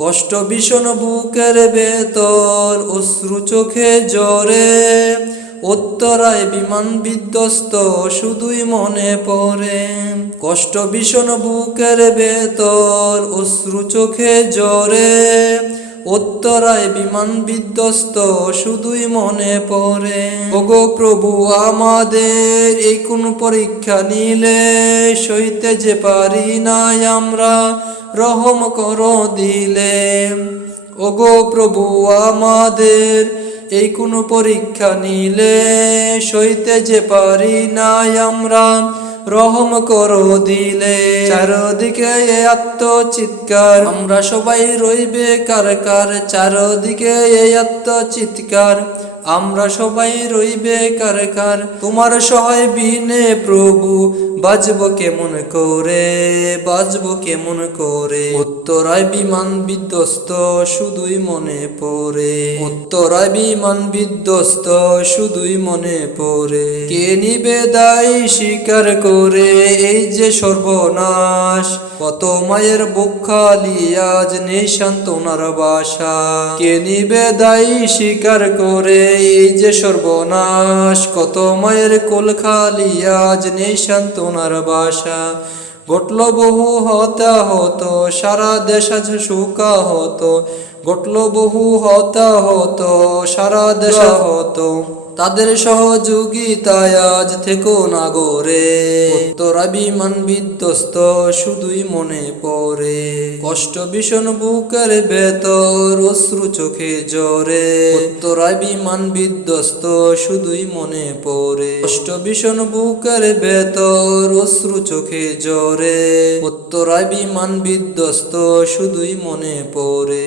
কষ্ট ভীষণ বুকের ভেতর, অশ্রু চোখে জ্বরে, উত্তরায় বিমান বিধ্বস্ত শুধুই মনে পড়ে। কষ্ট ভীষণ বুকের ভেতর, অশ্রু চোখে জ্বরে, উত্তরায় বিমান বিধ্বস্ত শুধুই মনে পড়ে। ওগো প্রভু আমাদের এই কোন পরীক্ষা নিলে, সইতে যে পারি নাই আমরা, রহম করো দিলে। ওগো প্রভু আমাদের এই কোন পরীক্ষা নিলে, সইতে যে পারি নাই আমরা, রহম করো দিলে। চারদিকে আত্মচিৎকার, আমরা সবাই রইবে কার, চারদিকে আত্মচিৎকার, আমরা সবাই রইবে কার। তোমার সহায় বিনে প্রভু বাজব কেমন করে, বাজব কেমন করে। উত্তরায় বিমান বিধ্বস্ত শুধুই মনে পড়ে, উত্তরায় বিমান বিধ্বস্ত শুধুই মনে পড়ে। কে নিবে দায় স্বীকার করে এই যে সর্বনাশ, কত মায়ের বুক খালি আজ নেই সান্ত্বনার বাসা। কে নিবে দায় স্বীকার করে এই যে সর্বনাশ, কত মায়ের কোল খালি আজ নেই সান্ত্বনার বাসা। ঘটল বহু হতাহত, সারা দেশ আজ শোকাহত, ঘটল বহু হতাহত, সারা দেশ হত, তাদের সহযোগিতায় আজ থেকো নাগরে। উত্তরা বিমান বিধ্বস্ত শুধুই মনে পড়ে, কষ্ট ভীষণ বুকের ভেতর, অশ্রু চোখে জ্বরে, উত্তরা বিমান বিধ্বস্ত শুধুই মনে পড়ে। কষ্ট ভীষণ বুকের ভেতর, অশ্রু চোখে জ্বরে, উত্তরা বিমান বিধ্বস্ত শুধুই মনে পড়ে।